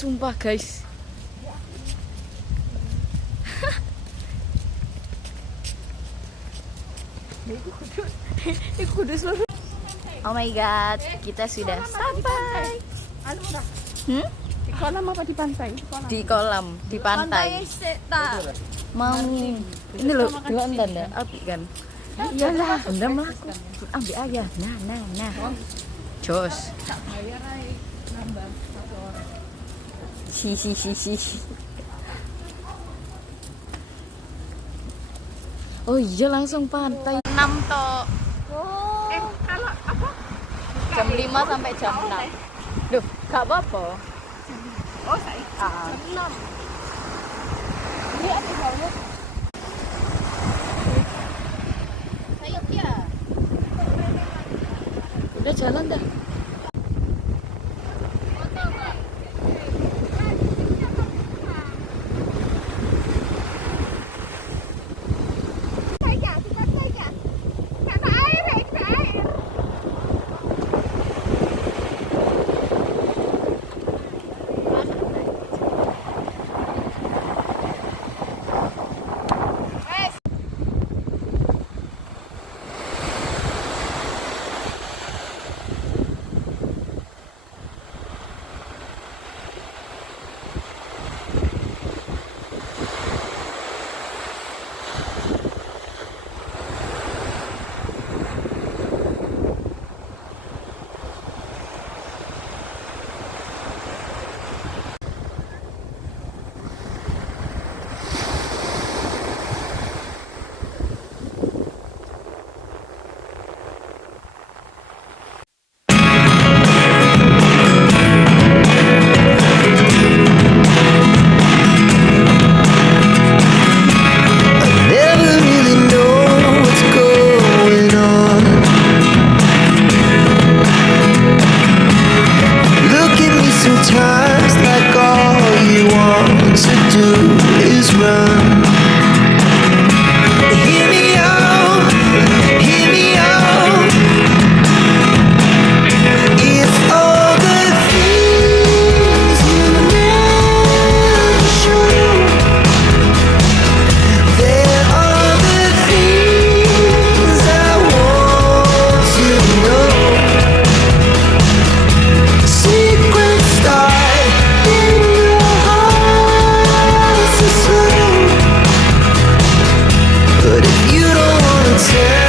sumpah guys. Oh my god, kita sudah sampai. Di kolam apa di pantai? Di kolam, di pantai. Mau ini loh, duluan tanda api kan. Iyalah, anda melaku. Ambil aja. Nah. Jos. Si. Oh iya, langsung pantai. 6 toh. Kalau apa? Jam 5 sampai jam 6. Duh, gak apa-apa. Oh, saya jam 6. Ini ada banget. Sayap ya. Udah jalan dah. Sometimes like all you want to do is run. Hear me out, hear me out. If all the things you never show, there are the things I want to know. Secrets start in your heart so slow. But if you don't wanna tell